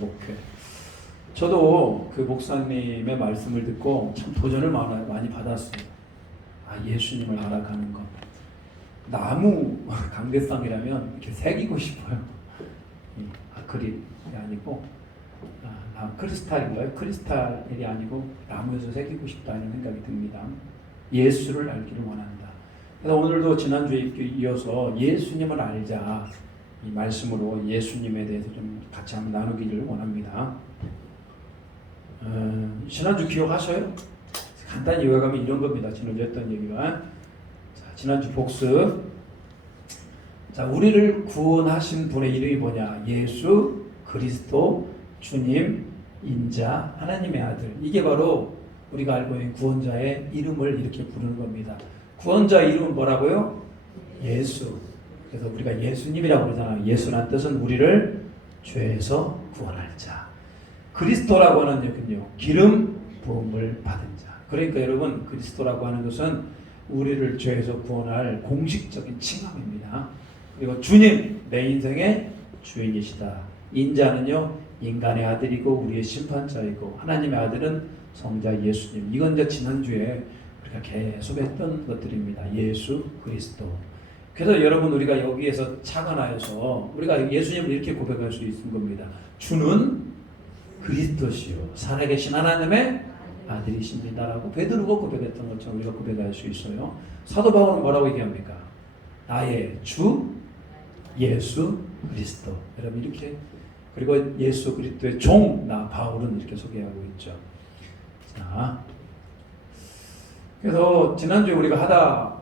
목회. 저도 그 목사님의 말씀을 듣고 참 도전을 많이 받았어요. 예수님을 알아가는 것. 나무 강대상이라면 이렇게 새기고 싶어요. 아크릴이 아니고 크리스탈인가요? 크리스탈이 아니고 나무에서 새기고 싶다는 생각이 듭니다. 예수를 알기를 원한다. 그래서 오늘도 지난주에 이어서 예수님을 알자 이 말씀으로 예수님에 대해서 좀 같이 한번 나누기를 원합니다. 지난주 기억하셔요? 간단히 요약하면 이런 겁니다. 지난주 했던 얘기가. 지난주 복습. 자, 우리를 구원하신 분의 이름이 뭐냐? 예수 그리스도 주님 인자 하나님의 아들. 이게 바로 우리가 알고 있는 구원자의 이름을 이렇게 부르는 겁니다. 구원자의 이름은 뭐라고요? 예수. 그래서 우리가 예수님이라고 그러잖아요. 예수란 뜻은 우리를 죄에서 구원할 자. 그리스도라고 하는 얘기는요, 기름 부음을 받은 자. 그러니까 여러분, 그리스도라고 하는 것은 우리를 죄에서 구원할 공식적인 칭함입니다. 그리고 주님, 내 인생의 주인이시다. 인자는요, 인간의 아들이고 우리의 심판자이고 하나님의 아들은 성자 예수님. 이건 이제 지난주에 우리가 계속 했던 것들입니다. 예수 그리스도. 그래서 여러분, 우리가 여기에서 착안하여서 우리가 예수님을 이렇게 고백할 수 있는 겁니다. 주는 그리스도시요 살아계신 하나님의 아들이십니다라고 베드로가 고백했던 것처럼 우리가 고백할 수 있어요. 사도 바울은 뭐라고 얘기합니까? 나의 주 예수 그리스도. 여러분 이렇게, 그리고 예수 그리스도의 종 나 바울은 이렇게 소개하고 있죠. 자, 그래서 지난주에 우리가 하다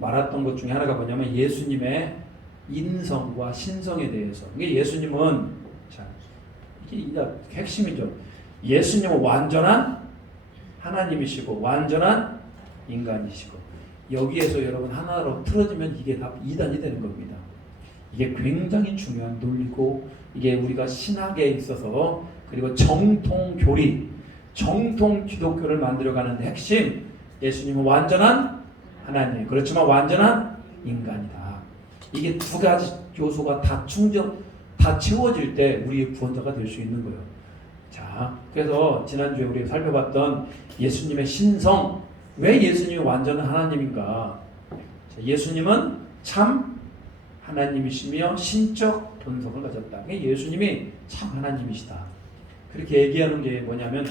말했던 것 중에 하나가 뭐냐면 예수님의 인성과 신성에 대해서. 이게 예수님은, 자, 이게 핵심이죠. 예수님은 완전한 하나님이시고 완전한 인간이시고, 여기에서 여러분 하나로 틀어지면 이게 다 이단이 되는 겁니다. 이게 굉장히 중요한 논리고, 이게 우리가 신학에 있어서, 그리고 정통교리, 정통 기독교를 만들어가는 핵심, 예수님은 완전한 하나님, 그렇지만 완전한 인간이다. 이게 두 가지 요소가 다 채워질 때 우리의 구원자가 될 수 있는 거예요. 자, 그래서 지난주에 우리가 살펴봤던 예수님의 신성, 왜 예수님이 완전한 하나님인가? 예수님은 참 하나님이시며 신적 본성을 가졌다. 예수님이 참 하나님이시다. 그렇게 얘기하는 게 뭐냐면,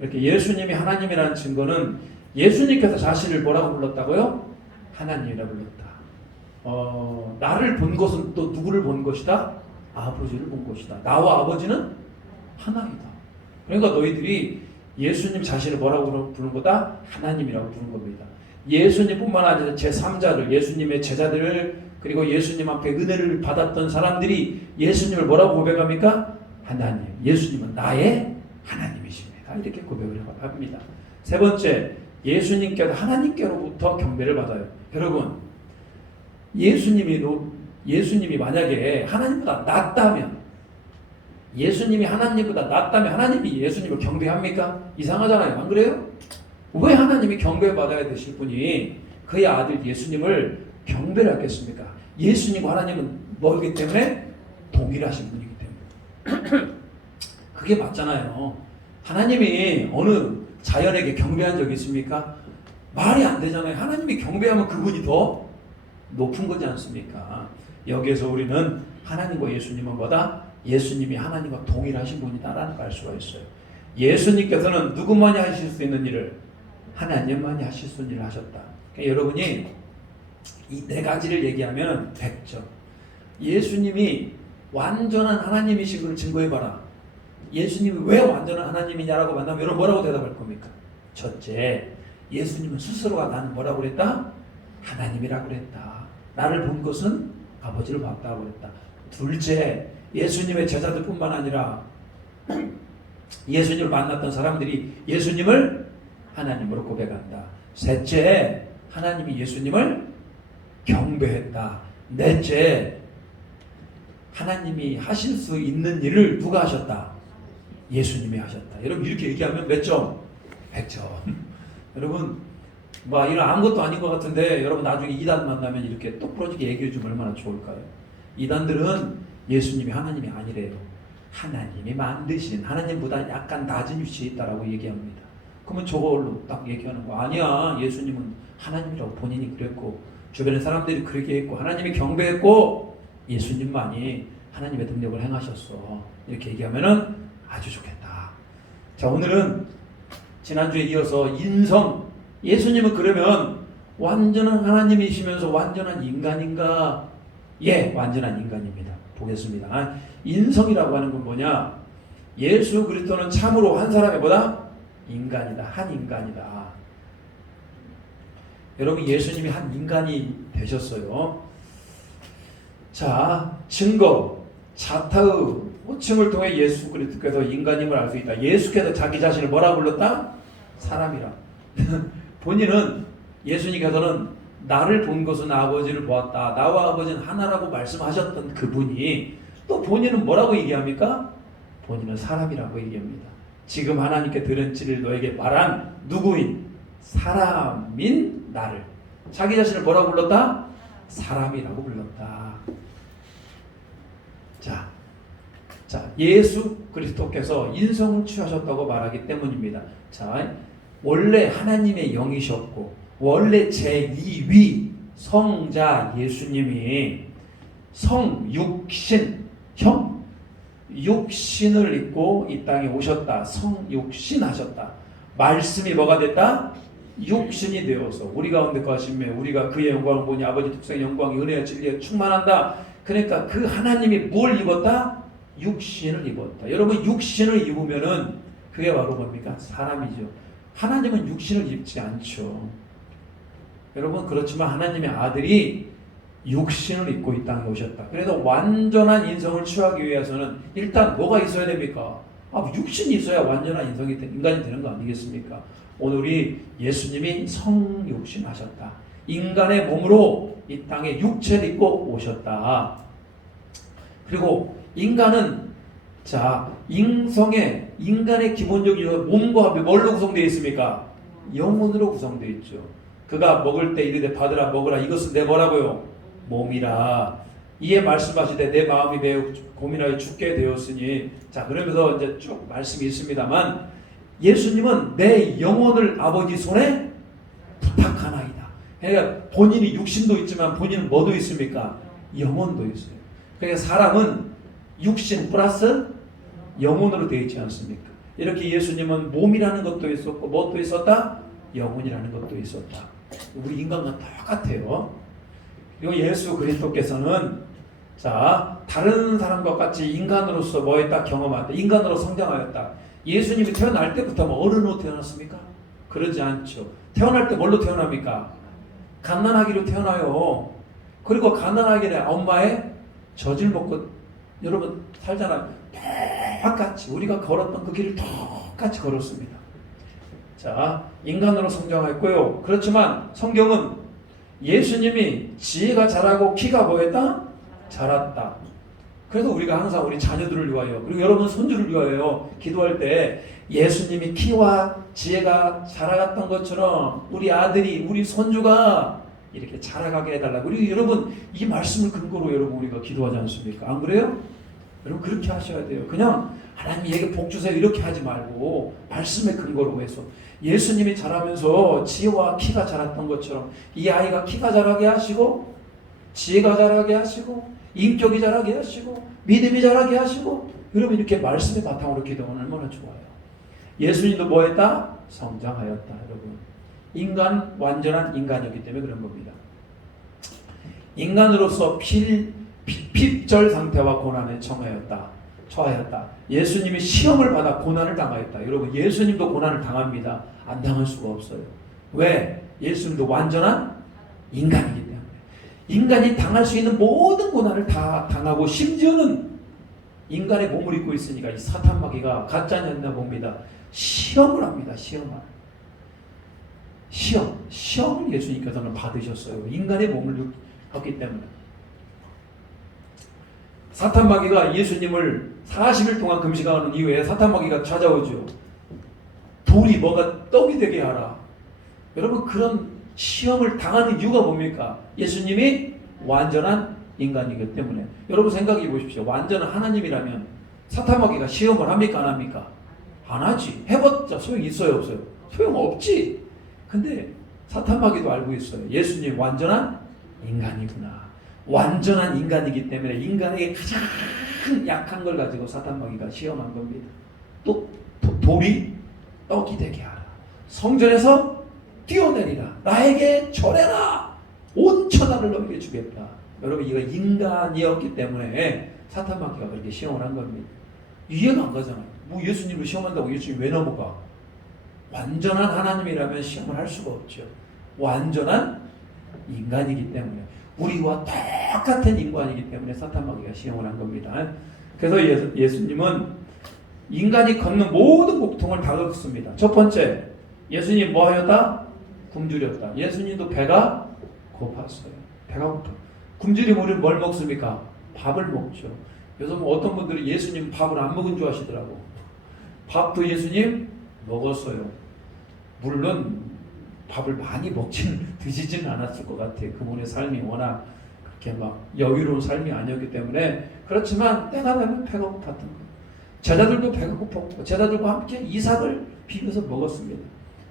이렇게 예수님이 하나님이라는 증거는 예수님께서 자신을 뭐라고 불렀다고요? 하나님이라 불렀다. 나를 본 것은 또 누구를 본 것이다? 아버지를 본 것이다. 나와 아버지는 하나이다. 그러니까 너희들이 예수님 자신을 뭐라고 부른 거다? 하나님이라고 부른 겁니다. 예수님뿐만 아니라 제3자를, 예수님의 제자들을, 그리고 예수님 앞에 은혜를 받았던 사람들이 예수님을 뭐라고 고백합니까? 하나님. 예수님은 나의 하나님이십니다. 이렇게 고백을 합니다. 세 번째, 예수님께서 하나님께로부터 경배를 받아요. 여러분, 예수님이 만약에 하나님보다 낫다면, 예수님이 하나님보다 낫다면 하나님이 예수님을 경배합니까? 이상하잖아요. 안 그래요? 왜 하나님이 경배받아야 되실 분이 그의 아들 예수님을 경배를 하겠습니까? 예수님과 하나님은 뭐이기 때문에? 동일하신 분이기 때문에. 그게 맞잖아요. 하나님이 어느 자연에게 경배한 적이 있습니까? 말이 안 되잖아요. 하나님이 경배하면 그분이 더 높은 거지 않습니까? 여기에서 우리는 하나님과 예수님은 뭐다? 예수님이 하나님과 동일하신 분이다라는 걸 알 수가 있어요. 예수님께서는 누구만이 하실 수 있는 일을? 하나님만이 하실 수 있는 일을 하셨다. 그러니까 여러분이 이 네 가지를 얘기하면 100점. 예수님이 완전한 하나님이신 걸 증거해봐라. 예수님이 왜 완전한 하나님이냐라고 만나면 여러분 뭐라고 대답할 겁니까? 첫째, 예수님은 스스로가 나는 뭐라고 그랬다? 하나님이라고 그랬다. 나를 본 것은 아버지를 봤다고 그랬다. 둘째, 예수님의 제자들뿐만 아니라 예수님을 만났던 사람들이 예수님을 하나님으로 고백한다. 셋째, 하나님이 예수님을 경배했다. 넷째, 하나님이 하실 수 있는 일을 누가 하셨다? 예수님이 하셨다. 여러분 이렇게 얘기하면 몇 점? 100점. 여러분 이런 아무것도 아닌 것 같은데 여러분 나중에 이단 만나면 이렇게 똑부러지게 얘기해 주면 얼마나 좋을까요? 이단들은 예수님이 하나님이 아니래요. 하나님이 만드신, 하나님보다 약간 낮은 위치에 있다라고 얘기합니다. 그러면 저걸로 딱 얘기하는 거 아니야. 예수님은 하나님이라고 본인이 그랬고 주변의 사람들이 그렇게 했고 하나님이 경배했고 예수님만이 하나님의 능력을 행하셨어. 이렇게 얘기하면은 아주 좋겠다. 자, 오늘은 지난주에 이어서 인성, 예수님은 그러면 완전한 하나님이시면서 완전한 인간인가? 예, 완전한 인간입니다. 보겠습니다. 인성이라고 하는 건 뭐냐? 예수 그리스도는 참으로 한 사람이 뭐다? 인간이다. 한 인간이다. 여러분, 예수님이 한 인간이 되셨어요. 자, 증거, 자타의 호칭을 통해 예수 그리스도께서 인간임을 알 수 있다. 예수께서 자기 자신을 뭐라 불렀다? 사람이라. 본인은, 예수님께서는 나를 본 것은 아버지를 보았다. 나와 아버지는 하나라고 말씀하셨던 그분이 또 본인은 뭐라고 얘기합니까? 본인은 사람이라고 얘기합니다. 지금 하나님께 들은 진리를 너에게 말한 누구인? 사람인 나를. 자기 자신을 뭐라고 불렀다? 사람이라고 불렀다. 자, 예수 그리스도께서 인성을 취하셨다고 말하기 때문입니다. 자, 원래 하나님의 영이셨고 원래 제2위 성자 예수님이 성육신, 육신을 입고 이 땅에 오셨다. 성육신 하셨다. 말씀이 뭐가 됐다? 육신이 되어서 우리 가운데 거하심에 우리가 그의 영광을 보니 아버지 특성의 영광이 은혜와 진리에 충만한다. 그러니까 그 하나님이 뭘 입었다? 육신을 입었다. 여러분, 육신을 입으면은 그게 바로 뭡니까? 사람이죠. 하나님은 육신을 입지 않죠. 여러분, 그렇지만 하나님의 아들이 육신을 입고 이 땅에 오셨다. 그래도 완전한 인성을 취하기 위해서는 일단 뭐가 있어야 됩니까? 육신이 있어야 완전한 인간이 되는 거 아니겠습니까? 오늘이 예수님이 성육신 하셨다. 인간의 몸으로 이 땅에 육체를 입고 오셨다. 그리고 인간은, 자, 인간의 기본적인 몸과 뭘로 구성되어 있습니까? 영혼으로 구성되어 있죠. 그가 먹을 때 이르되 받으라 먹으라 이것은 내 뭐라고요? 몸이라. 이에 말씀하시되 내 마음이 매우 고민하여 죽게 되었으니. 자, 그러면서 이제 쭉 말씀이 있습니다만 예수님은 내 영혼을 아버지 손에 부탁하나이다. 그러니까 본인이 육신도 있지만 본인은 뭐도 있습니까? 영혼도 있어요. 그러니까 사람은 육신 플러스 영혼으로 되어 있지 않습니까? 이렇게 예수님은 몸이라는 것도 있었고 무엇도 있었다? 영혼이라는 것도 있었다. 우리 인간과 똑같아요. 그리고 예수 그리스도께서는, 자, 다른 사람과 같이 인간으로서 뭐했다? 경험했다. 인간으로 성장하였다. 예수님이 태어날 때부터 어른으로 태어났습니까? 그러지 않죠. 태어날 때 뭘로 태어납니까? 갓난아기로 태어나요. 그리고 갓난아기는 엄마의 젖을 먹고 여러분 살잖아요. 똑같이 우리가 걸었던 그 길을 똑같이 걸었습니다. 자, 인간으로 성장했고요. 그렇지만 성경은 예수님이 지혜가 자라고 키가 뭐였다? 자랐다. 그래서 우리가 항상 우리 자녀들을 위하여, 그리고 여러분 손주를 위하여 기도할 때 예수님이 키와 지혜가 자라갔던 것처럼 우리 아들이, 우리 손주가 이렇게 자라가게 해달라고. 그리고 여러분 이 말씀을 근거로 여러분 우리가 기도하지 않습니까? 안 그래요? 여러분 그렇게 하셔야 돼요. 그냥 하나님 얘기 복 주세요 이렇게 하지 말고 말씀의 근거로 해서 예수님이 자라면서 지혜와 키가 자랐던 것처럼 이 아이가 키가 자라게 하시고 지혜가 자라게 하시고 인격이 자라게 하시고 믿음이 자라게 하시고, 여러분 이렇게 말씀의 바탕으로 기도하면 얼마나 좋아요. 예수님도 뭐 했다? 성장하였다. 여러분 완전한 인간이었기 때문에 그런 겁니다. 인간으로서 핍절 상태와 고난에 처하였다. 예수님이 시험을 받아 고난을 당하였다. 여러분 예수님도 고난을 당합니다. 안 당할 수가 없어요. 왜? 예수님도 완전한 인간이기 때문에. 인간이 당할 수 있는 모든 고난을 다 당하고, 심지어는 인간의 몸을 입고 있으니까 이 사탄 마귀가 가짜였나 봅니다. 시험을 합니다. 시험을 예수님께서는 받으셨어요. 인간의 몸을 입기 때문에. 사탄 마귀가 예수님을 40일 동안 금식하는 이후에 사탄 마귀가 찾아오죠. 돌이 뭐가 떡이 되게 하라. 여러분 그런 시험을 당하는 이유가 뭡니까? 예수님이 완전한 인간이기 때문에. 여러분 생각해 보십시오. 완전한 하나님이라면 사탄마귀가 시험을 합니까 안 합니까? 안 하지. 해봤자 소용 있어요 없어요? 소용 없지. 근데 사탄마귀도 알고 있어요. 예수님 완전한 인간이구나. 완전한 인간이기 때문에 인간에게 가장 약한 걸 가지고 사탄마귀가 시험한 겁니다. 또 돌이 떡이 되게 하라. 성전에서 뛰어내리라. 나에게 절해라. 온 천하를 너에게 주겠다. 여러분 이거 인간이었기 때문에 사탄마귀가 그렇게 시험을 한 겁니다. 이해가 안 가잖아요. 뭐 예수님을 시험한다고 예수님 왜 넘어가? 완전한 하나님이라면 시험을 할 수가 없죠. 완전한 인간이기 때문에 우리와 똑같은 인간이기 때문에 사탄마귀가 시험을 한 겁니다. 그래서 예수님은 인간이 겪는 모든 고통을 다 겪습니다. 첫 번째, 예수님 뭐 하였다? 굶주렸다. 예수님도 배가 고팠어요. 배가 고파. 굶주리면 우리는 뭘 먹습니까? 밥을 먹죠. 그래서 뭐 어떤 분들이 예수님 밥을 안 먹은 줄 아시더라고. 밥도 예수님 먹었어요. 물론 밥을 많이 드시지는 않았을 것 같아요. 그분의 삶이 워낙 그렇게 막 여유로운 삶이 아니었기 때문에. 그렇지만 때가 되면 배가 고팠던 거예요. 제자들도 배가 고팠고 제자들과 함께 이삭을 비벼서 먹었습니다.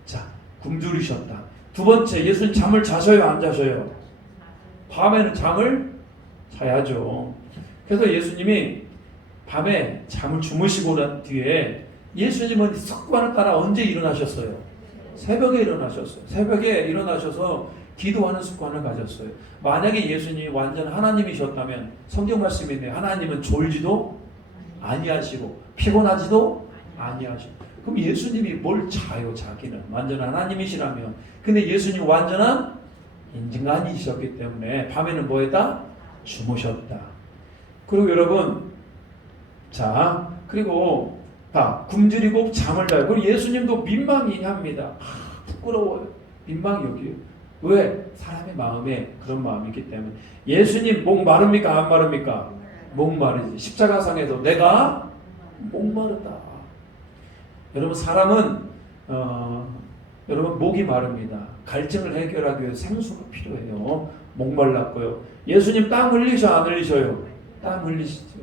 자, 굶주리셨다. 두 번째, 예수님 잠을 자셔요 안 자셔요? 밤에는 잠을 자야죠. 그래서 예수님이 밤에 잠을 주무시고 난 뒤에 예수님은 습관을 따라 언제 일어나셨어요? 새벽에 일어나셨어요. 새벽에 일어나셔서 기도하는 습관을 가졌어요. 만약에 예수님이 완전 하나님이셨다면 성경 말씀이 있네요. 하나님은 졸지도 아니하시고 피곤하지도 아니하시고. 그럼 예수님이 뭘 자요? 자기는 완전 하나님이시라면. 근데 예수님이 완전한 인간이셨기 때문에 밤에는 뭐했다? 주무셨다. 그리고 여러분, 자, 그리고 굶주리고 잠을 자요. 그리고 예수님도 민망히 합니다. 부끄러워요. 민망히 여기요. 왜? 사람의 마음에 그런 마음이 있기 때문에. 예수님 목 마릅니까? 안 마릅니까? 목 마르지. 십자가상에서 내가 목마르다. 여러분 사람은 여러분 목이 마릅니다. 갈증을 해결하기 위해 생수가 필요해요. 목말랐고요. 예수님 땀 흘리셔 안 흘리셔요? 땀 흘리시죠.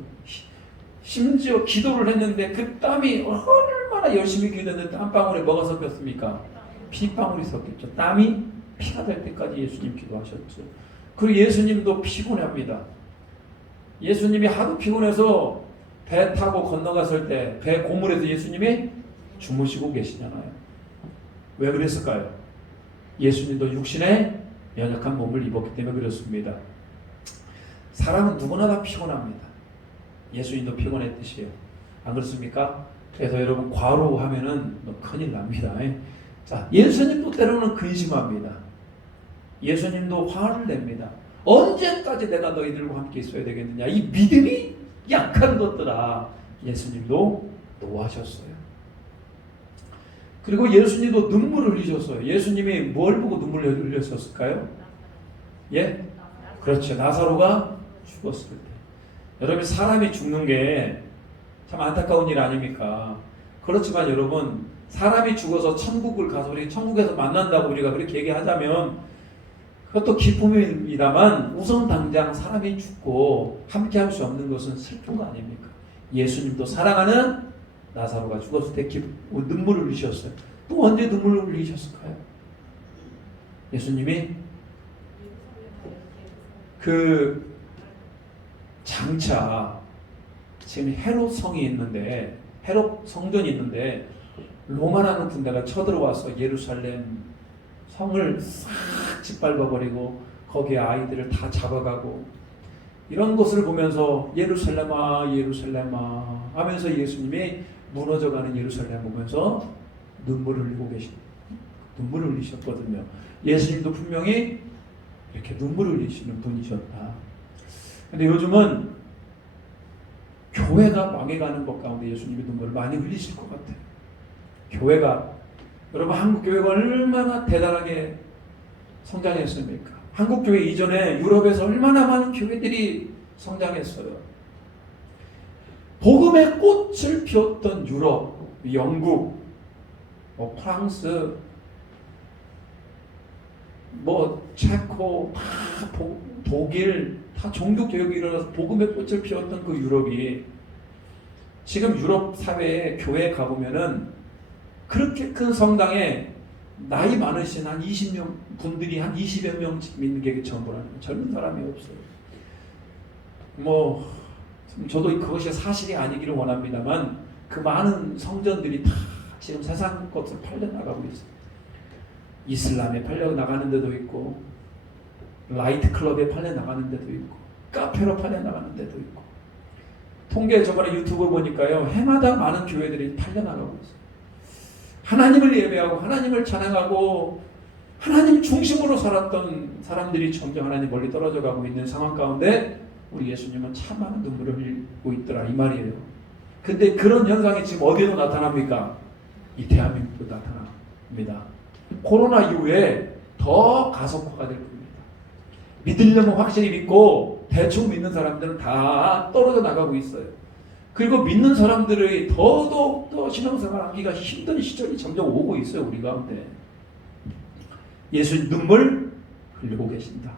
심지어 기도를 했는데 그 땀이 얼마나 열심히 기도했는데 땀방울에 뭐가 섞였습니까? 피방울이 섞였죠. 땀이 피가 될 때까지 예수님 기도하셨죠. 그리고 예수님도 피곤합니다. 예수님이 하도 피곤해서 배 타고 건너갔을 때 배 고물에서 예수님이 주무시고 계시잖아요. 왜 그랬을까요? 예수님도 육신에 연약한 몸을 입었기 때문에 그렇습니다. 사람은 누구나 다 피곤합니다. 예수님도 피곤했듯이요. 안 그렇습니까? 그래서 여러분 과로하면은 큰일 납니다. 자, 예수님도 때로는 근심합니다. 예수님도 화를 냅니다. 언제까지 내가 너희들과 함께 있어야 되겠느냐? 이 믿음이 약한 것들아. 예수님도 노하셨어요. 그리고 예수님도 눈물을 흘리셨어요. 예수님이 뭘 보고 눈물을 흘렸었을까요? 예? 그렇죠. 나사로가 죽었을 때. 여러분 사람이 죽는 게 참 안타까운 일 아닙니까? 그렇지만 여러분 사람이 죽어서 천국을 가서 우리 천국에서 만난다고 우리가 그렇게 얘기하자면 그것도 기쁨입니다만 우선 당장 사람이 죽고 함께 할 수 없는 것은 슬픈 거 아닙니까? 예수님도 사랑하는 나사로가 죽었을 때 눈물을 흘리셨어요. 또 언제 눈물을 흘리셨을까요? 예수님이 그 장차 지금 헤롯 성이 있는데 헤롯 성전이 있는데 로마라는 군대가 쳐들어와서 예루살렘 성을 싹 짓밟아버리고 거기에 아이들을 다 잡아가고 이런 것을 보면서 예루살렘아 예루살렘아 하면서 예수님이 무너져가는 예루살렘 보면서 눈물을 흘리셨거든요. 예수님도 분명히 이렇게 눈물을 흘리시는 분이셨다. 근데 요즘은 교회가 망해가는 것 가운데 예수님이 눈물을 많이 흘리실 것 같아요. 교회가 여러분 한국 교회가 얼마나 대단하게 성장했습니까? 한국 교회 이전에 유럽에서 얼마나 많은 교회들이 성장했어요. 복음의 꽃을 피웠던 유럽, 영국, 프랑스, 체코, 독일 다 종교 개혁이 일어나서 복음의 꽃을 피웠던 그 유럽이 지금 유럽 사회에 교회에 가보면은 그렇게 큰 성당에 나이 많으신 한 20명 분들이 한 20여 명 믿는 게 전부라는 거예요. 젊은 사람이 없어요. 뭐 저도 그것이 사실이 아니기를 원합니다만 그 많은 성전들이 다 지금 세상 것을 팔려나가고 있어요. 이슬람에 팔려나가는 데도 있고 라이트 클럽에 팔려나가는 데도 있고 카페로 팔려나가는 데도 있고 통계 저번에 유튜브 보니까요 해마다 많은 교회들이 팔려나가고 있어요. 하나님을 예배하고 하나님을 찬양하고 하나님 중심으로 살았던 사람들이 점점 하나님 멀리 떨어져 가고 있는 상황 가운데 우리 예수님은 참 많은 눈물을 흘리고 있더라 이 말이에요. 근데 그런 현상이 지금 어디에도 나타납니까? 이 대한민국도 나타납니다. 코로나 이후에 더 가속화가 될 겁니다. 믿으려면 확실히 믿고 대충 믿는 사람들은 다 떨어져 나가고 있어요. 그리고 믿는 사람들의 더더욱 더 신앙생활 하기가 힘든 시절이 점점 오고 있어요. 우리 가운데. 예수님 눈물 흘리고 계신다.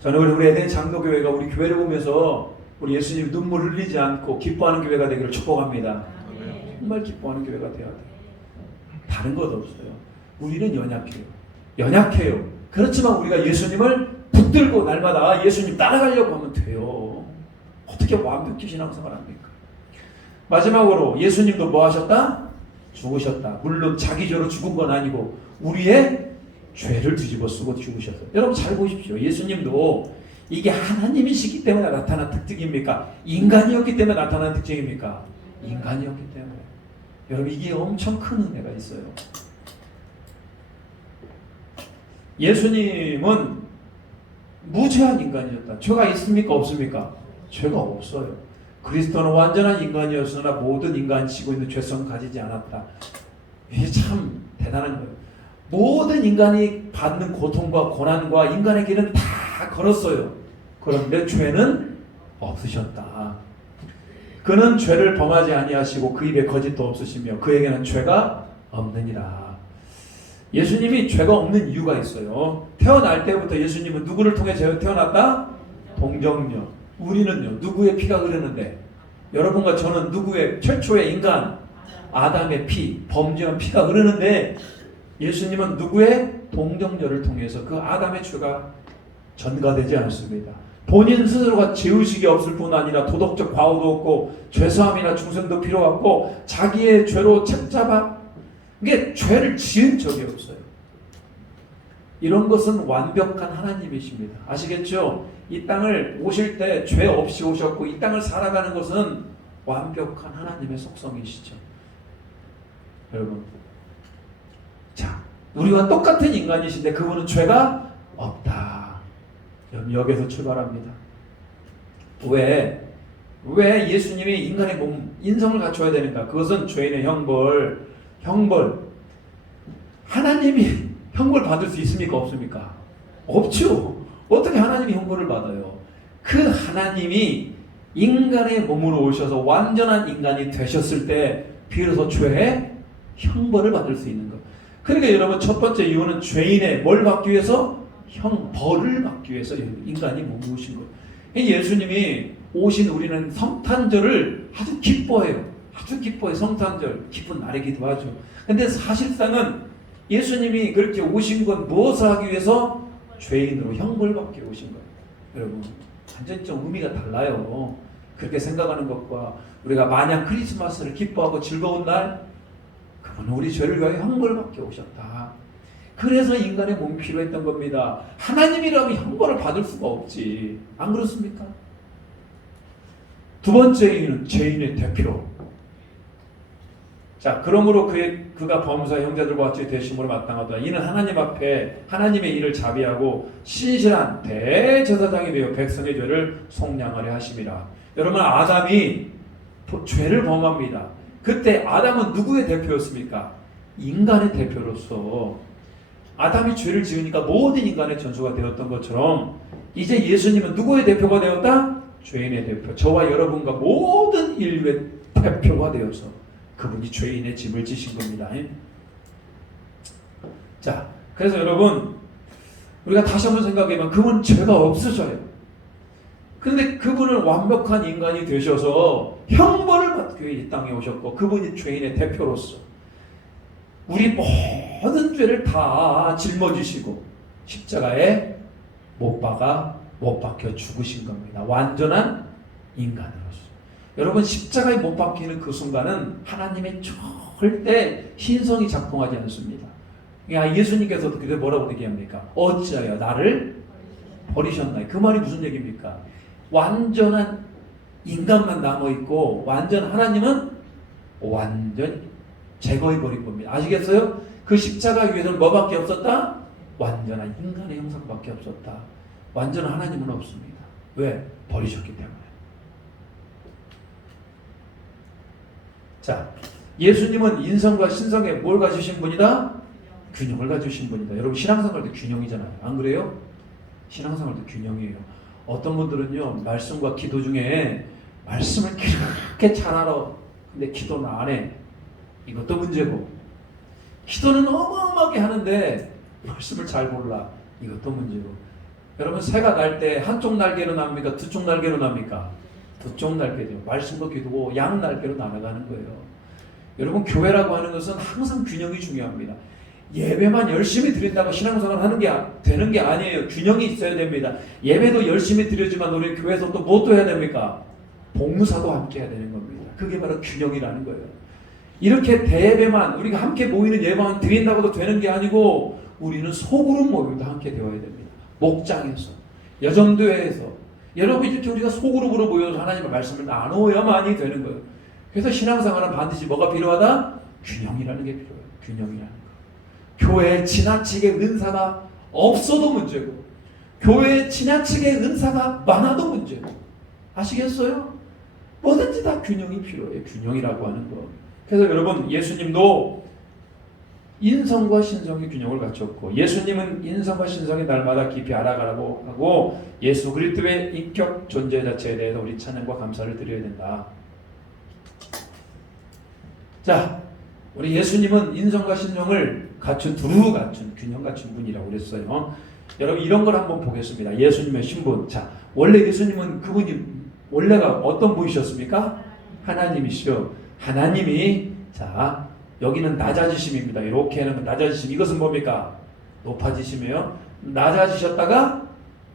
저는 우리 에덴 장로교회가 우리 교회를 보면서 우리 예수님 눈물 흘리지 않고 기뻐하는 교회가 되기를 축복합니다. 정말 기뻐하는 교회가 되어야 돼요. 다른 것 없어요. 우리는 연약해요. 연약해요. 그렇지만 우리가 예수님을 붙들고 날마다 예수님 따라가려고 하면 돼요. 어떻게 완벽히 신앙생활 합니까? 마지막으로 예수님도 뭐 하셨다? 죽으셨다. 물론 자기 죄로 죽은 건 아니고 우리의 죄를 뒤집어 쓰고 죽으셨어요. 여러분 잘 보십시오. 예수님도 이게 하나님이시기 때문에 나타난 특징입니까? 인간이었기 때문에 나타난 특징입니까? 인간이었기 때문에. 여러분 이게 엄청 큰 은혜가 있어요. 예수님은 무죄한 인간이었다. 죄가 있습니까? 없습니까? 죄가 없어요. 그리스도는 완전한 인간이었으나 모든 인간이 지고 있는 죄성을 가지지 않았다. 이게 참 대단한 거예요. 모든 인간이 받는 고통과 고난과 인간의 길은 다 걸었어요. 그런데 죄는 없으셨다. 그는 죄를 범하지 아니하시고 그 입에 거짓도 없으시며 그에게는 죄가 없느니라. 예수님이 죄가 없는 이유가 있어요. 태어날 때부터 예수님은 누구를 통해 태어났다? 동정녀. 우리는요 누구의 피가 흐르는데? 여러분과 저는 누구의 최초의 인간 아담의 피, 범죄한 피가 흐르는데 예수님은 누구의 동정녀를 통해서 그 아담의 죄가 전가되지 않습니다. 본인 스스로가 죄의식이 없을 뿐 아니라 도덕적 과오도 없고 죄사함이나 중생도 필요 없고 자기의 죄로 책잡아 이게 죄를 지은 적이 없어요. 이런 것은 완벽한 하나님이십니다. 아시겠죠? 이 땅을 오실 때 죄 없이 오셨고 이 땅을 살아가는 것은 완벽한 하나님의 속성이시죠. 여러분, 자, 우리와 똑같은 인간이신데 그분은 죄가 없다. 여기에서 출발합니다. 왜 예수님이 인간의 몸, 인성을 갖춰야 되는가? 그것은 죄인의 형벌. 하나님이 형벌 받을 수 있습니까? 없습니까? 없죠. 어떻게 하나님이 형벌을 받아요? 그 하나님이 인간의 몸으로 오셔서 완전한 인간이 되셨을 때 비로소 죄의 형벌을 받을 수 있는 것. 그러니까 여러분 첫 번째 이유는 죄인의 뭘 받기 위해서? 벌을 받기 위해서 인간이 몸을 오신 거예요. 예수님이 오신 우리는 성탄절을 아주 기뻐해요. 성탄절 기쁜 날이기도 하죠. 근데 사실상은 예수님이 그렇게 오신 건 무엇을 하기 위해서? 죄인으로 형벌받기 오신 거예요. 여러분 완전히 좀 의미가 달라요. 그렇게 생각하는 것과 우리가 마냥 크리스마스를 기뻐하고 즐거운 날 그분은 우리 죄를 위하여 형벌받기 오셨다. 그래서 인간의 몸이 필요했던 겁니다. 하나님이라면 형벌을 받을 수가 없지. 안 그렇습니까? 두 번째 이유는 죄인의 대표. 자, 그러므로 그가 범사 형제들과 같이 대심으로 마땅하다. 이는 하나님 앞에 하나님의 일을 자비하고 신실한 대제사장이 되어 백성의 죄를 속량하려 하심이라. 여러분 아담이 죄를 범합니다. 그때 아담은 누구의 대표였습니까? 인간의 대표로서 아담이 죄를 지으니까 모든 인간의 전수가 되었던 것처럼 이제 예수님은 누구의 대표가 되었다? 죄인의 대표. 저와 여러분과 모든 인류의 대표가 되어서 그분이 죄인의 짐을 지신 겁니다. 자, 그래서 여러분 우리가 다시 한번 생각해보면 그분 죄가 없으셔요. 그런데 그분은 완벽한 인간이 되셔서 형벌을 받기 위해 이 땅에 오셨고 그분이 죄인의 대표로서 우리 모든 죄를 다 짊어지시고 십자가에 못 박혀 죽으신 겁니다. 완전한 인간으로서. 여러분 십자가에 못 박히는 그 순간은 하나님의 절대 신성이 작동하지 않습니다. 예수님께서도 그때 뭐라고 얘기합니까? 어찌하여 나를 버리셨나요? 그 말이 무슨 얘기입니까? 완전한 인간만 남아있고 완전 하나님은 완전 제거해버린 겁니다. 아시겠어요? 그 십자가 위에서는 뭐밖에 없었다? 완전한 인간의 형상밖에 없었다. 완전한 하나님은 없습니다. 왜? 버리셨기 때문에. 자, 예수님은 인성과 신성에 뭘 가지신 분이다? 균형을 가지신 분이다. 여러분 신앙생활도 균형이잖아요. 안 그래요? 신앙생활도 균형이에요. 어떤 분들은요 말씀과 기도 중에 말씀을 그렇게 잘 알아. 근데 기도는 안 해. 이것도 문제고 기도는 어마어마하게 하는데 말씀을 잘 몰라. 이것도 문제고 여러분 새가 날 때 한쪽 날개로 납니까? 두 쪽 날개로 납니까? 두 쪽 날개죠. 말씀도 기도고 양 날개로 나눠가는 거예요. 여러분 교회라고 하는 것은 항상 균형이 중요합니다. 예배만 열심히 드린다고 신앙생활 하는 게 되는 게 아니에요. 균형이 있어야 됩니다. 예배도 열심히 드리지만 우리 교회에서 또 뭐 또 해야 됩니까? 봉사도 함께 해야 되는 겁니다. 그게 바로 균형이라는 거예요. 이렇게 대예배만 우리가 함께 모이는 예배만 드린다고도 되는 게 아니고 우리는 소그룹 모임도 함께 되어야 됩니다. 목장에서 여정교회에서 여러분 이렇게 우리가 소그룹으로 모여서 하나님의 말씀을 나누어야만이 되는 거예요. 그래서 신앙생활은 반드시 뭐가 필요하다? 균형이라는 게 필요해요. 균형이라는 거. 교회에 지나치게 은사가 없어도 문제고 교회에 지나치게 은사가 많아도 문제고 아시겠어요? 뭐든지 다 균형이 필요해요. 균형이라고 하는 거. 그래서 여러분 예수님도 인성과 신성의 균형을 갖췄고 예수님은 인성과 신성의 날마다 깊이 알아가라고 하고 예수 그리스도의 인격 존재 자체에 대해서 우리 찬양과 감사를 드려야 된다. 자, 우리 예수님은 인성과 신성을 두루 갖춘 균형 갖춘 분이라고 그랬어요. 여러분 이런 걸 한번 보겠습니다. 예수님의 신분. 자, 원래 예수님은 그분이 원래가 어떤 분이셨습니까? 하나님이시죠. 하나님이 자 여기는 낮아지심입니다. 이렇게 하는 낮아지심. 이것은 뭡니까? 높아지심이에요. 낮아지셨다가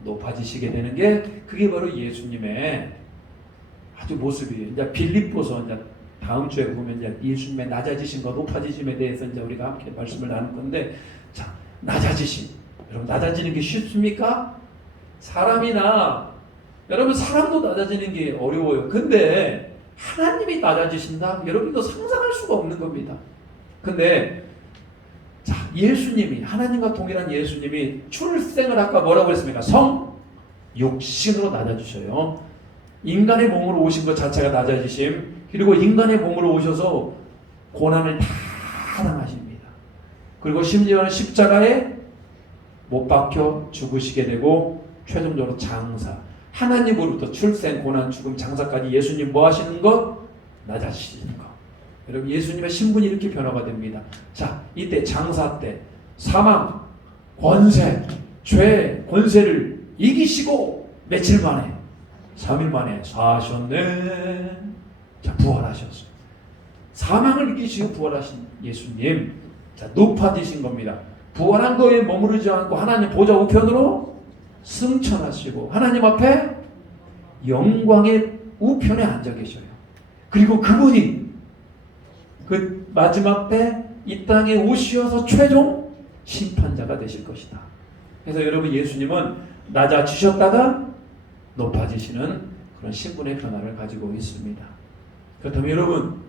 높아지시게 되는 게 그게 바로 예수님의 아주 모습이에요. 이제 빌립보서 이제 다음 주에 보면 이제 예수님의 낮아지신 것, 높아지심에 대해서 이제 우리가 함께 말씀을 나눌 건데, 자, 낮아지심. 여러분, 낮아지는 게 쉽습니까? 사람이나, 여러분, 사람도 낮아지는 게 어려워요. 근데, 하나님이 낮아지신다? 여러분, 이거 상상할 수가 없는 겁니다. 근데, 자, 예수님이, 하나님과 동일한 예수님이 출생을 아까 뭐라고 했습니까? 육신으로 낮아지셔요. 인간의 몸으로 오신 것 자체가 낮아지심. 그리고 인간의 몸으로 오셔서 고난을 다 당하십니다. 그리고 심지어는 십자가에 못 박혀 죽으시게 되고 최종적으로 장사. 하나님으로부터 출생, 고난, 죽음, 장사까지 예수님 뭐 하시는 것? 낮아지시는 것. 여러분 예수님의 신분이 이렇게 변화가 됩니다. 자, 이때 장사 때 사망, 권세, 죄, 권세를 이기시고 며칠 만에 3일 만에 사셨네. 자, 부활하셨어요. 사망을 이기시고 부활하신 예수님, 자, 높아지신 겁니다. 부활한 거에 머무르지 않고 하나님 보좌 우편으로 승천하시고 하나님 앞에 영광의 우편에 앉아 계셔요. 그리고 그분이 그 마지막 때 이 땅에 오시어서 최종 심판자가 되실 것이다. 그래서 여러분 예수님은 낮아지셨다가 높아지시는 그런 신분의 변화를 가지고 있습니다. 그렇다면 여러분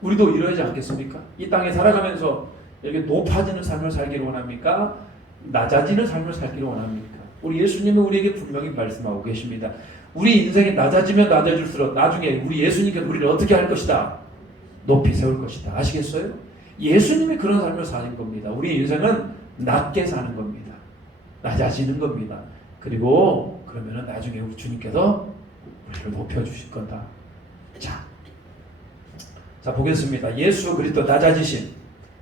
우리도 이러지 않겠습니까? 이 땅에 살아가면서 이렇게 높아지는 삶을 살기를 원합니까? 낮아지는 삶을 살기를 원합니까? 우리 예수님은 우리에게 분명히 말씀하고 계십니다. 우리 인생이 낮아지면 낮아질수록 나중에 우리 예수님께서 우리를 어떻게 할 것이다? 높이 세울 것이다. 아시겠어요? 예수님이 그런 삶을 사는 겁니다. 우리 인생은 낮게 사는 겁니다. 낮아지는 겁니다. 그리고 그러면은 나중에 우리 주님께서 우리를 높여주실 거다. 자 보겠습니다. 예수 그리스도 낮아지심.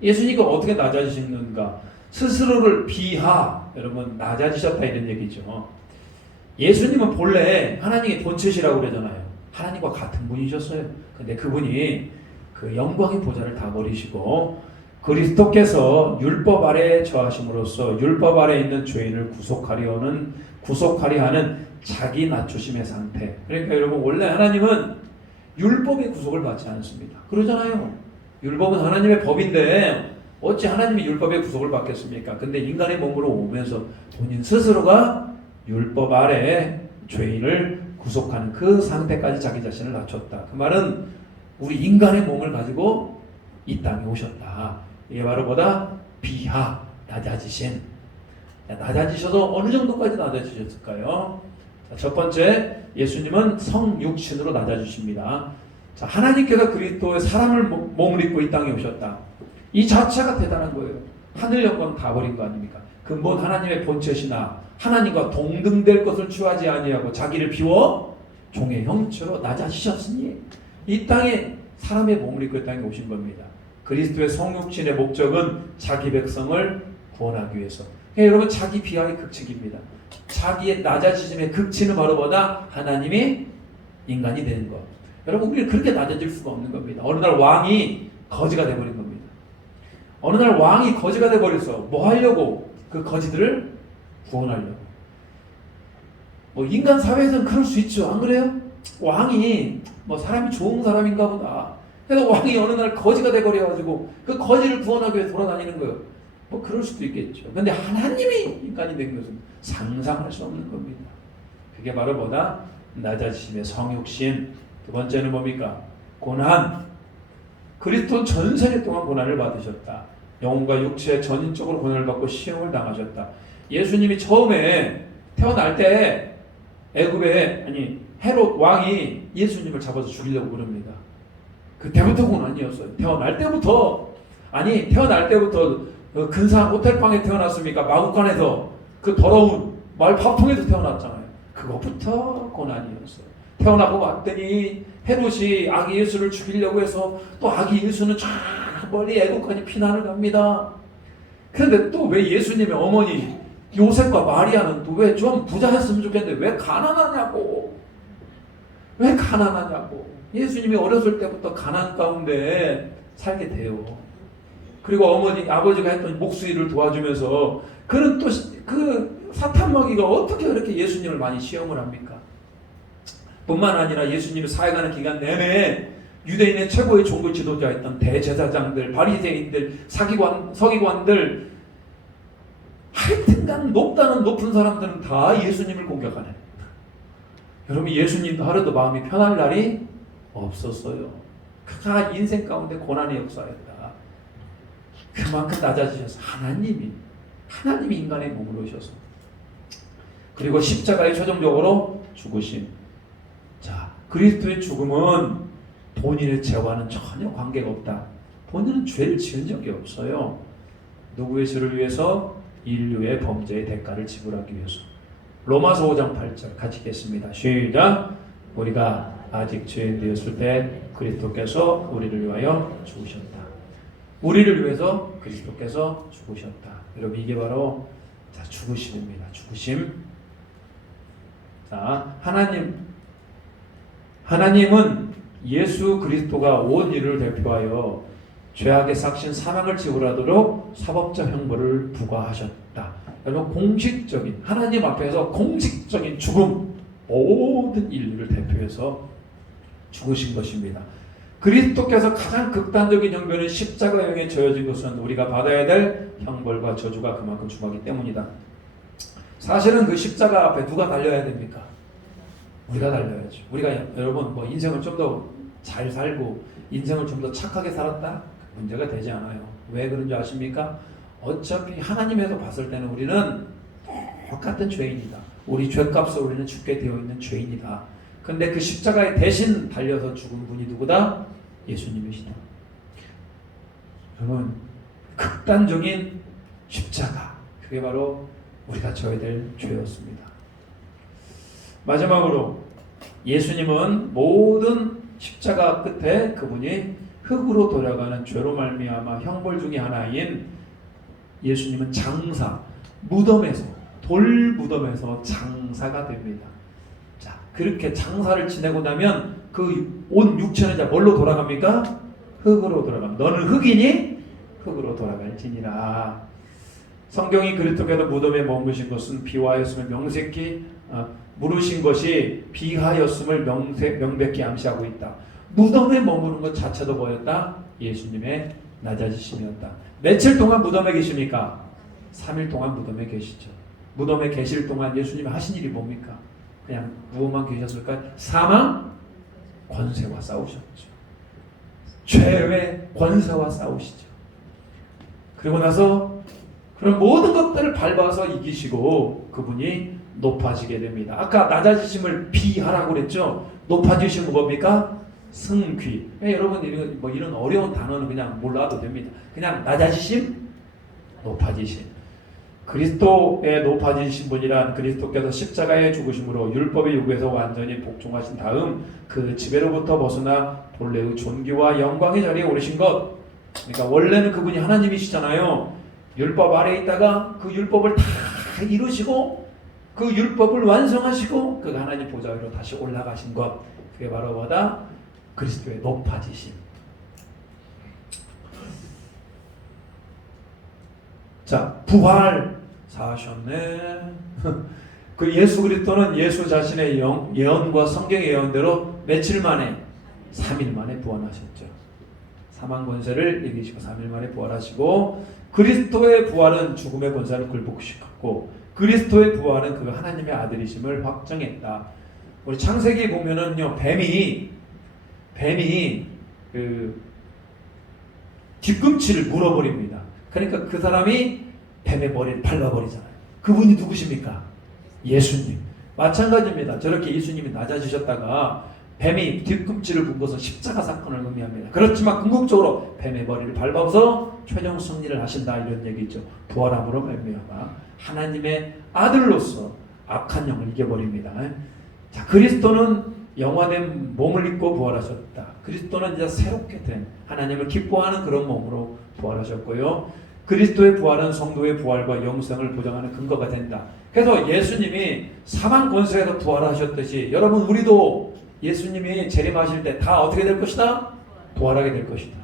예수님이 어떻게 낮아지시는가? 스스로를 비하. 여러분 낮아지셨다 이런 얘기죠. 예수님은 본래 하나님의 본체시라고 그러잖아요. 하나님과 같은 분이셨어요. 근데 그분이 그 영광의 보좌를 다 버리시고 그리스도께서 율법 아래에 처하심으로써 율법 아래에 있는 죄인을 구속하려 하는 자기 낮추심의 상태. 그러니까 여러분, 원래 하나님은 율법의 구속을 받지 않습니다. 그러잖아요. 율법은 하나님의 법인데 어찌 하나님이 율법의 구속을 받겠습니까? 근데 인간의 몸으로 오면서 본인 스스로가 율법 아래에 죄인을 구속하는 그 상태까지 자기 자신을 낮췄다. 그 말은 우리 인간의 몸을 가지고 이 땅에 오셨다. 이게 바로 보다 비하, 낮아지신. 낮아지셔서 어느 정도까지 낮아지셨을까요? 자, 첫 번째, 예수님은 성육신으로 낮아지십니다. 자, 하나님께서 그리스도의 사람을 몸을 입고 이 땅에 오셨다. 이 자체가 대단한 거예요. 하늘 영광 다 버린 거 아닙니까? 근본 하나님의 본체시나 하나님과 동등될 것을 취하지 아니하고 자기를 비워 종의 형체로 낮아지셨으니 이 땅에 사람의 몸을 입고 이 땅에 오신 겁니다. 그리스도의 성육신의 목적은 자기 백성을 구원하기 위해서. 그러니까 여러분, 자기 비하의 극치기입니다. 자기의 낮아지심의 극치는 바로 뭐다? 하나님이 인간이 되는 것. 여러분, 우리는 그렇게 낮아질 수가 없는 겁니다. 어느 날 왕이 거지가 돼버린 겁니다. 어느 날 왕이 거지가 돼버려서 뭐 하려고? 그 거지들을 구원하려고. 뭐 인간 사회에서는 그럴 수 있죠. 안 그래요? 왕이 뭐 사람이 좋은 사람인가 보다. 그래서 왕이 어느 날 거지가 돼버려가지고 그 거지를 구원하기 위해 돌아다니는 거예요. 뭐 그럴 수도 있겠죠. 근데 하나님이 인간이 된 것은 상상할 수 없는 겁니다. 그게 바로 뭐다? 낮아지심의 성육신. 두 번째는 뭡니까? 고난. 그리스도는 전생에 동안 고난을 받으셨다. 영혼과 육체의 전인적으로 고난을 받고 시험을 당하셨다. 예수님이 처음에 태어날 때 애굽에 헤롯 왕이 예수님을 잡아서 죽이려고 그럽니다. 그때부터 고난이었어요. 태어날 때부터 근사한 호텔방에 태어났습니까? 마구간에서 그 더러운 말 밥통에서 태어났잖아요. 그것부터 고난이었어요. 태어나고 왔더니 헤롯이 아기 예수를 죽이려고 해서 또 아기 예수는 저 멀리 애국까지 피난을 갑니다. 그런데 또 왜 예수님의 어머니 요셉과 마리아는 또 왜 좀 부자였으면 좋겠는데 왜 가난하냐고. 왜 가난하냐고. 예수님이 어렸을 때부터 가난 가운데 살게 돼요. 그리고 아버지가 했던 목수일을 도와주면서 그는 또 그 사탄 마귀가 어떻게 그렇게 예수님을 많이 시험을 합니까? 뿐만 아니라 예수님이 사역하는 기간 내내 유대인의 최고의 종교 지도자였던 대제사장들, 바리새인들, 서기관들, 하여튼간 높은 사람들은 다 예수님을 공격하네. 여러분, 예수님도 하루도 마음이 편할 날이 없었어요. 그가 인생 가운데 고난의 역사였다. 그만큼 낮아지셔서 하나님이 인간의 몸으로 오셔서, 그리고 십자가에 최종적으로 죽으심. 자, 그리스도의 죽음은 본인의 죄와는 전혀 관계가 없다. 본인은 죄를 지은 적이 없어요. 누구의 죄를 위해서? 인류의 범죄의 대가를 지불하기 위해서. 로마서 5장 8절 같이 읽겠습니다. 시작. 우리가 아직 죄인 되었을 때 그리스도께서 우리를 위하여 죽으셨다. 우리를 위해서 그리스도께서 죽으셨다. 여러분, 이게 바로 죽으심입니다. 죽으심. 자, 하나님은 예수 그리스도가 온 인류를 대표하여 죄악의 삭신 사망을 지불하도록 사법적 형벌을 부과하셨다. 여러분, 공식적인, 하나님 앞에서 공식적인 죽음, 모든 인류를 대표해서 죽으신 것입니다. 그리스도께서 가장 극단적인 형벌은 십자가형에 저어진 것은 우리가 받아야 될 형벌과 저주가 그만큼 중하기 때문이다. 사실은 그 십자가 앞에 누가 달려야 됩니까? 우리가 달려야죠. 우리가 여러분 뭐 인생을 좀 더 잘 살고 인생을 좀 더 착하게 살았다? 문제가 되지 않아요. 왜 그런지 아십니까? 어차피 하나님에서 봤을 때는 우리는 똑같은 죄인이다. 우리 죄값을 우리는 죽게 되어 있는 죄인이다. 근데 그 십자가에 대신 달려서 죽은 분이 누구다? 예수님이시다. 여러분, 극단적인 십자가, 그게 바로 우리가 져야 될 죄였습니다. 마지막으로 예수님은 모든 십자가 끝에 그분이 흙으로 돌아가는 죄로 말미암아 형벌 중에 하나인 예수님은 장사, 무덤에서 돌무덤에서 장사가 됩니다. 자, 그렇게 장사를 지내고 나면 그 온 육체는 이제 뭘로 돌아갑니까? 흙으로 돌아갑니다. 너는 흙이니 흙으로 돌아갈지니라. 성경이 그리스도께서 무덤에 머무신 것은 비하였음을 명백히 물으신 것이 비하였음을 명백히 암시하고 있다. 무덤에 머무는 것 자체도 뭐였다? 예수님의 낮아지심이었다. 며칠 동안 무덤에 계십니까? 3일 동안 무덤에 계시죠. 무덤에 계실 동안 예수님이 하신 일이 뭡니까? 그냥 누워만 계셨을까요? 사망 권세와 싸우셨죠. 죄의 권세와 싸우시죠. 그리고 나서 그런 모든 것들을 밟아서 이기시고 그분이 높아지게 됩니다. 아까 낮아지심을 비하라고 그랬죠. 높아지심은 뭡니까? 승귀. 여러분 이런 어려운 단어는 그냥 몰라도 됩니다. 그냥 낮아지심, 높아지심. 그리스도의 높아지신 분이란 그리스도께서 십자가에 죽으심으로 율법의 요구에서 완전히 복종하신 다음 그 지배로부터 벗어나 본래의 존귀와 영광의 자리에 오르신 것. 그러니까 원래는 그분이 하나님이시잖아요. 율법 아래에 있다가 그 율법을 다 이루시고 그 율법을 완성하시고 그 하나님 보좌 위로 다시 올라가신 것. 그게 바로 뭐다? 그리스도의 높아지심. 자, 부활 사셨네. 그 예수 그리스도는 예수 자신의 예언과 성경의 예언대로 며칠 만에? 3일 만에 부활하셨죠. 사망 권세를 이기시고 3일 만에 부활하시고, 그리스도의 부활은 죽음의 권세를 굴복시켰고 그리스도의 부활은 그 하나님의 아들이심을 확정했다. 우리 창세기 보면은요, 뱀이 그 뒤꿈치를 물어버립니다. 그러니까 그 사람이 뱀의 머리를 밟아버리잖아요. 그분이 누구십니까? 예수님. 마찬가지입니다. 저렇게 예수님이 낮아지셨다가 뱀이 뒤꿈치를 분 것은 십자가 사건을 의미합니다. 그렇지만 궁극적으로 뱀의 머리를 밟아서 최종 승리를 하신다, 이런 얘기죠. 부활함으로 말미암아 하나님의 아들로서 악한 영을 이겨버립니다. 자, 그리스도는 영화된 몸을 입고 부활하셨다. 그리스도는 이제 새롭게 된 하나님을 기뻐하는 그런 몸으로 부활하셨고요. 그리스도의 부활은 성도의 부활과 영생을 보장하는 근거가 된다. 그래서 예수님이 사망 권세에서 부활하셨듯이 여러분, 우리도 예수님이 재림하실 때 다 어떻게 될 것이다? 부활하게 될 것이다.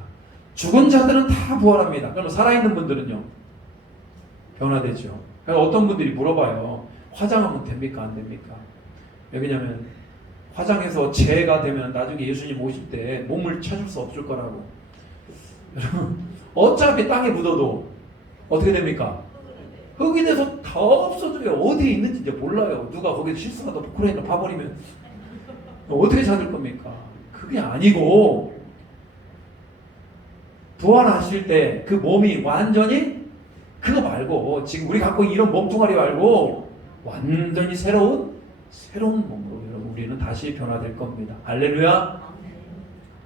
죽은 자들은 다 부활합니다. 그러면 살아있는 분들은요? 변화되죠. 그래서 어떤 분들이 물어봐요. 화장하면 됩니까? 안 됩니까? 왜냐면 화장해서 재가 되면 나중에 예수님 오실 때 몸을 찾을 수 없을 거라고. 어차피 땅에 묻어도 어떻게 됩니까? 흙이 돼서 다 없어져요. 어디에 있는지 이제 몰라요. 누가 거기에 실수라도 포크레인을 파버리면 어떻게 찾을 겁니까? 그게 아니고 부활하실 때 그 몸이 완전히 그거 말고 지금 우리 갖고 있는 이런 몸뚱아리 말고 완전히 새로운 몸으로 여러분 우리는 다시 변화될 겁니다. 할렐루야.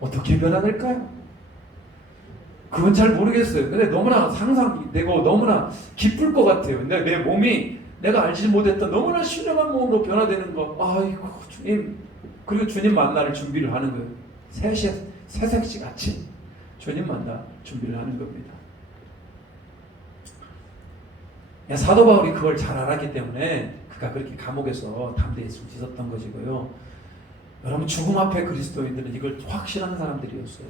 어떻게 변화될까요? 그건 잘 모르겠어요. 근데 너무나 상상되고 너무나 기쁠 것 같아요. 근데 내 몸이 내가 알지 못했던 너무나 신령한 몸으로 변화되는 거. 아이고 주님. 그리고 주님 만날 준비를 하는 거예요. 새색시 같이 주님 만나 준비를 하는 겁니다. 사도 바울이 그걸 잘 알았기 때문에 그가 그렇게 감옥에서 담대히 숨 씻었던 것이고요. 여러분, 죽음 앞에 그리스도인들은 이걸 확신하는 사람들이었어요.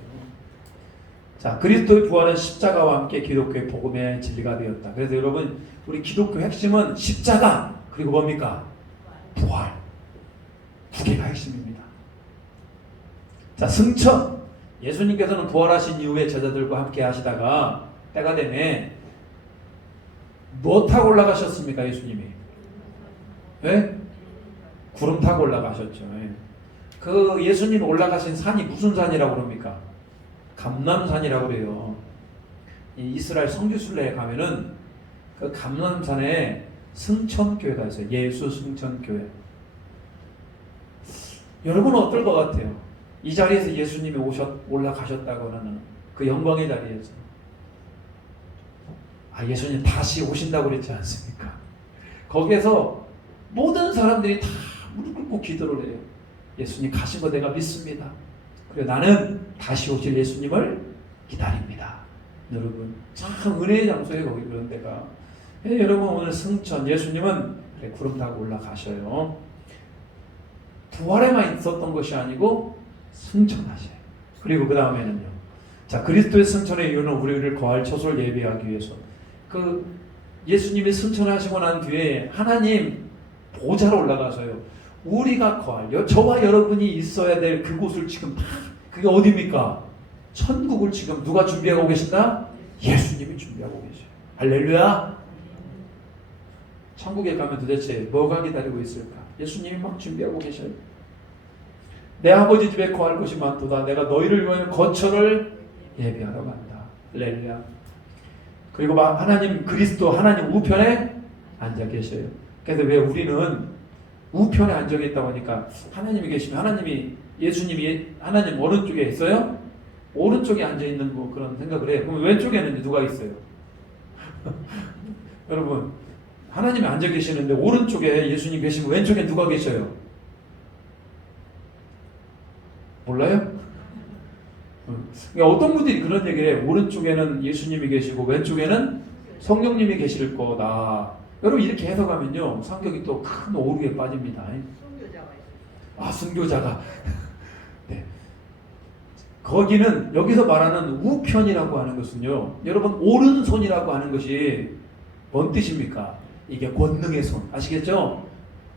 자, 그리스도의 부활은 십자가와 함께 기독교의 복음의 진리가 되었다. 그래서 여러분, 우리 기독교 핵심은 십자가 그리고 뭡니까? 부활. 두 개가 핵심입니다. 자, 승천. 예수님께서는 부활하신 이후에 제자들과 함께 하시다가 때가 되면 뭐 타고 올라가셨습니까? 예수님이? 네? 구름 타고 올라가셨죠. 그 예수님이 올라가신 산이 무슨 산이라고 그럽니까? 감람산이라고 그래요. 이 이스라엘 성지순례에 가면은 그 감람산에 승천교회가 있어요. 예수 승천교회. 여러분은 어떨 것 같아요? 이 자리에서 예수님이 올라가셨다고 하는 그 영광의 자리에서 예수님 다시 오신다고 그랬지 않습니까? 거기에서 모든 사람들이 다 무릎 꿇고 기도를 해요. 예수님 가신 거 내가 믿습니다. 그리고 나는 다시 오실 예수님을 기다립니다. 여러분, 참 은혜의 장소예요. 거기 그런 데가. 여러분 오늘 승천, 예수님은 구름 타고 올라가셔요. 부활에만 있었던 것이 아니고 승천하셔요. 그리고 그 다음에는요. 자, 그리스도의 승천의 이유는 우리를 거할 처소를 예비하기 위해서. 그 예수님이 승천하시고 난 뒤에 하나님 보좌로 올라가서요. 우리가 거할, 저와 여러분이 있어야 될 그곳을 지금 그게 어디입니까? 천국을 지금 누가 준비하고 계신다? 예수님이 준비하고 계셔요. 할렐루야. 천국에 가면 도대체 뭐가 기다리고 있을까? 예수님이 막 준비하고 계셔요. 내 아버지 집에 거할 곳이 많도다. 내가 너희를 위하여 거처를 예비하러 간다. 할렐루야. 그리고 막 하나님 그리스도 하나님 우편에 앉아 계셔요. 그래서 왜 우리는 우편에 앉아 있다고 하니까 하나님이 계시면 하나님이 예수님이 하나님 오른쪽에 있어요? 오른쪽에 앉아 있는 뭐 그런 생각을 해요. 그럼 왼쪽에는 누가 있어요? 여러분 하나님이 앉아 계시는데 오른쪽에 예수님 계시면 왼쪽에 누가 계셔요? 몰라요? 그러니까 어떤 분들이 그런 얘기를 해요. 오른쪽에는 예수님이 계시고 왼쪽에는 성령님이 계실 거다. 여러분 이렇게 해석하면요 성경이 또 큰 오류에 빠집니다. 순교자가 네. 거기는 여기서 말하는 우편이라고 하는 것은요 여러분 오른손이라고 하는 것이 뭔 뜻입니까? 이게 권능의 손 아시겠죠?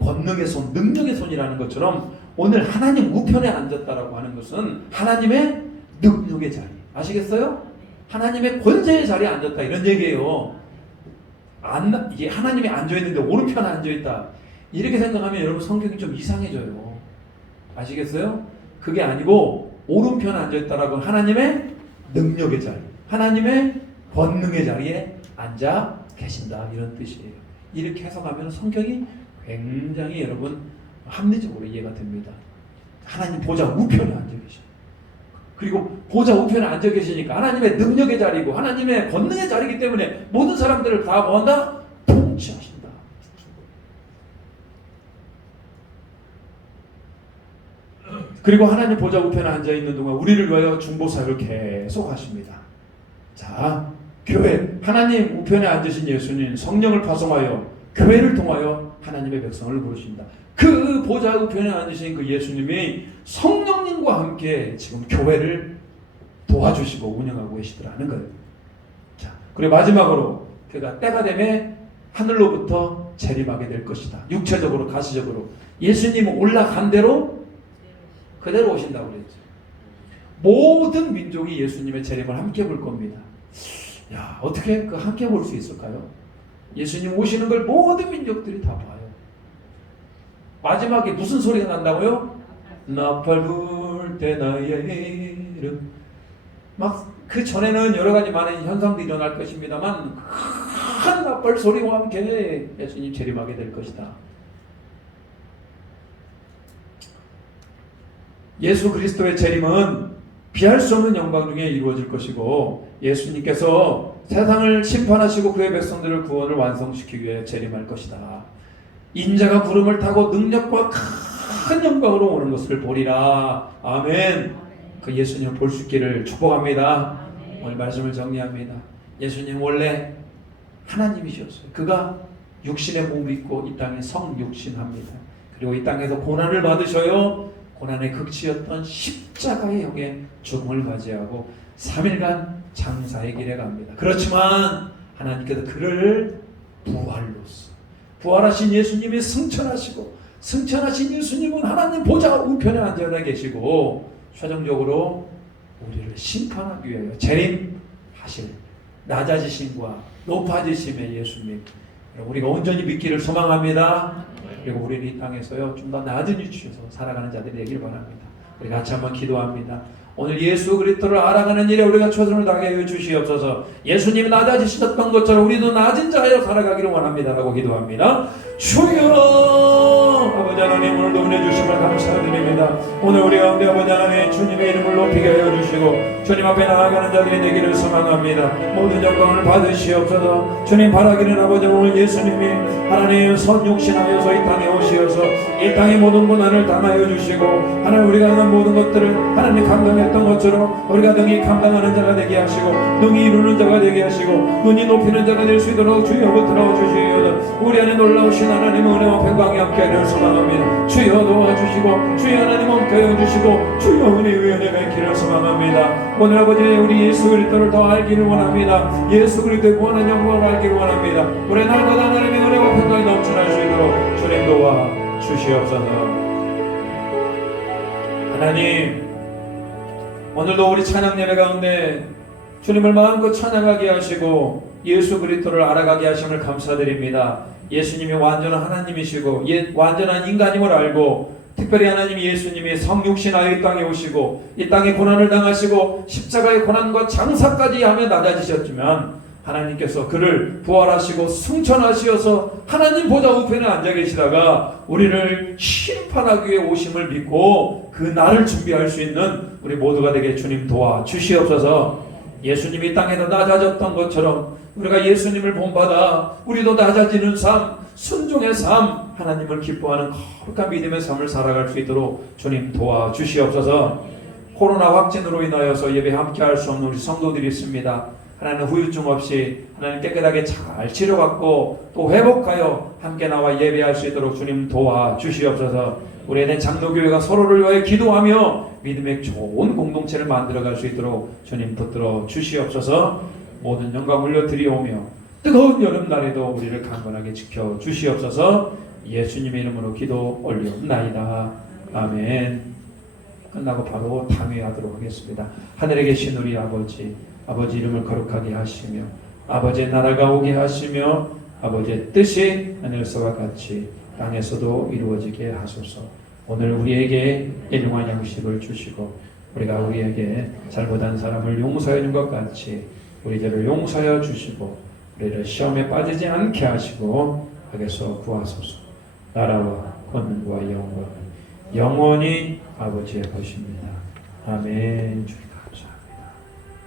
권능의 손, 능력의 손이라는 것처럼 오늘 하나님 우편에 앉았다라고 하는 것은 하나님의 능력의 자리 아시겠어요? 하나님의 권세의 자리에 앉았다 이런 얘기예요. 이게 하나님이 앉아있는데 오른편에 앉아있다 이렇게 생각하면 여러분 성경이 좀 이상해져요. 아시겠어요? 그게 아니고 오른편에 앉아있다라고 하나님의 능력의 자리 하나님의 권능의 자리에 앉아 계신다 이런 뜻이에요. 이렇게 해석하면 성경이 굉장히 여러분 합리적으로 이해가 됩니다. 하나님 보좌 우편에 앉아 계셔. 그리고 보좌 우편에 앉아 계시니까 하나님의 능력의 자리고 하나님의 권능의 자리이기 때문에 모든 사람들을 다 뭐한다? 통치하신다. 그리고 하나님 보좌 우편에 앉아 있는 동안 우리를 위하여 중보사역을 계속 하십니다. 자, 교회 하나님 우편에 앉으신 예수님 성령을 파송하여 교회를 통하여 하나님의 백성을 부르신다. 그 보좌 우편에 앉으신 그 예수님이 성령님과 함께 지금 교회를 도와주시고 운영하고 계시더라는 거예요. 자, 그리고 마지막으로 그가 때가 되면 하늘로부터 재림하게 될 것이다. 육체적으로 가시적으로 예수님은 올라간 대로 그대로 오신다고 그랬죠. 모든 민족이 예수님의 재림을 함께 볼 겁니다. 야, 어떻게 그 함께 볼 수 있을까요? 예수님 오시는 걸 모든 민족들이 다 봐요. 마지막에 무슨 소리가 난다고요? 나팔 불 때 나의 이름. 막 그 전에는 여러 가지 많은 현상들이 일어날 것입니다만 큰 나팔 소리와 함께 예수님 재림하게 될 것이다. 예수 그리스도의 재림은 피할 수 없는 영광 중에 이루어질 것이고 예수님께서 세상을 심판하시고 그의 백성들을 구원을 완성시키기 위해 재림할 것이다. 인자가 구름을 타고 능력과 큰 영광으로 오는 것을 보리라. 아멘. 그 예수님을 볼 수 있기를 축복합니다. 오늘 말씀을 정리합니다. 예수님 원래 하나님이셨어요. 그가 육신의 몸을 입고 이 땅에 성육신합니다. 그리고 이 땅에서 고난을 받으셔요. 고난의 극치였던 십자가의 형의 죽음을 맞이하고 3일간 장사의 길에 갑니다. 그렇지만 하나님께서 그를 부활로서 부활하신 예수님이 승천하신 예수님은 하나님 보좌 우편에 앉아 계시고 최종적으로 우리를 심판하기 위하여 재림하실 낮아지심과 높아지심의 예수님 우리가 온전히 믿기를 소망합니다. 그리고 우리는 이 땅에서요 좀 더 낮은 위치에서 살아가는 자들이 되기를 바랍니다. 우리 같이 한번 기도합니다. 오늘 예수 그리스도를 알아가는 일에 우리가 최선을 다하여 주시옵소서. 예수님이 낮아지셨던 것처럼 우리도 낮은 자여 살아가기를 원합니다라고 기도합니다. 주여 아버지 하나님 오늘도 은혜 주심을 감사드립니다. 오늘 우리 가운데 아버지 하나님 주님의 이름을 높이게 하여 주시고 주님 앞에 나아가는 자들이 되기를 소망합니다. 모든 영광을 받으시옵소서. 주님 바라기는 아버지 오늘 예수님이 하나님 선육신하여서 이 땅에 오시어서 이 땅의 모든 고난을 당하여 주시고 하나님 우리가 하는 모든 것들을 하나님 감당했던 것처럼 우리가 능히 감당하는 자가 되게 하시고 능히 이루는 자가 되게 하시고 눈이 높이는 자가 될 수 있도록 주여 붙들어 주시옵소서. 우리 안에 놀라우신 하나님의 은혜와 평강이 함께 하려 소망합니다. 주여 도와주시고 주여 하나님 함께하여 주시고 주여 은혜 위에 은혜 맺기를 소망합니다. 오늘 아버지 우리 예수 그리스도를 더 알기를 원합니다. 예수 그리스도의 무한한 영광을 알기를 원합니다. 우리 날마다 하나님의 은혜와 평강이 넘쳐날 수 있도록 주님 도와 주시옵소서. 하나님 오늘도 우리 찬양 예배 가운데 주님을 마음껏 찬양하게 하시고 예수 그리스도를 알아가게 하심을 감사드립니다. 예수님이 완전한 하나님이시고 완전한 인간임을 알고 특별히 하나님 예수님이 성육신하여 이 땅에 오시고 이 땅에 고난을 당하시고 십자가의 고난과 장사까지 하며 낮아지셨지만 하나님께서 그를 부활하시고 승천하시어서 하나님 보좌 우편에 앉아 계시다가 우리를 심판하기 위해 오심을 믿고 그 날을 준비할 수 있는 우리 모두가 되게 주님 도와 주시옵소서. 예수님이 땅에서 낮아졌던 것처럼 우리가 예수님을 본받아 우리도 낮아지는 삶, 순종의 삶, 하나님을 기뻐하는 거룩한 믿음의 삶을 살아갈 수 있도록 주님 도와 주시옵소서. 코로나 확진으로 인하여서 예배 함께 할 수 없는 우리 성도들이 있습니다. 하나님 후유증 없이 하나님 깨끗하게 잘 치료받고 또 회복하여 함께 나와 예배할 수 있도록 주님 도와 주시옵소서. 우리 안에 장로교회가 서로를 위하여 기도하며 믿음의 좋은 공동체를 만들어갈 수 있도록 주님 붙들어 주시옵소서. 모든 영광 올려드리오며 뜨거운 여름날에도 우리를 강건하게 지켜 주시옵소서. 예수님의 이름으로 기도 올리옵나이다. 아멘. 끝나고 바로 당회하도록 하겠습니다. 하늘에 계신 우리 아버지, 아버지 이름을 거룩하게 하시며 아버지의 나라가 오게 하시며 아버지의 뜻이 하늘에서와 같이 땅에서도 이루어지게 하소서. 오늘 우리에게 일용할 양식을 주시고 우리가 우리에게 잘못한 사람을 용서해 준 것 같이 우리 죄를 용서하여 주시고 우리를 시험에 빠지지 않게 하시고 악에서 구하소서. 나라와 권능과 영광은 영원히 아버지의 것입니다. 아멘.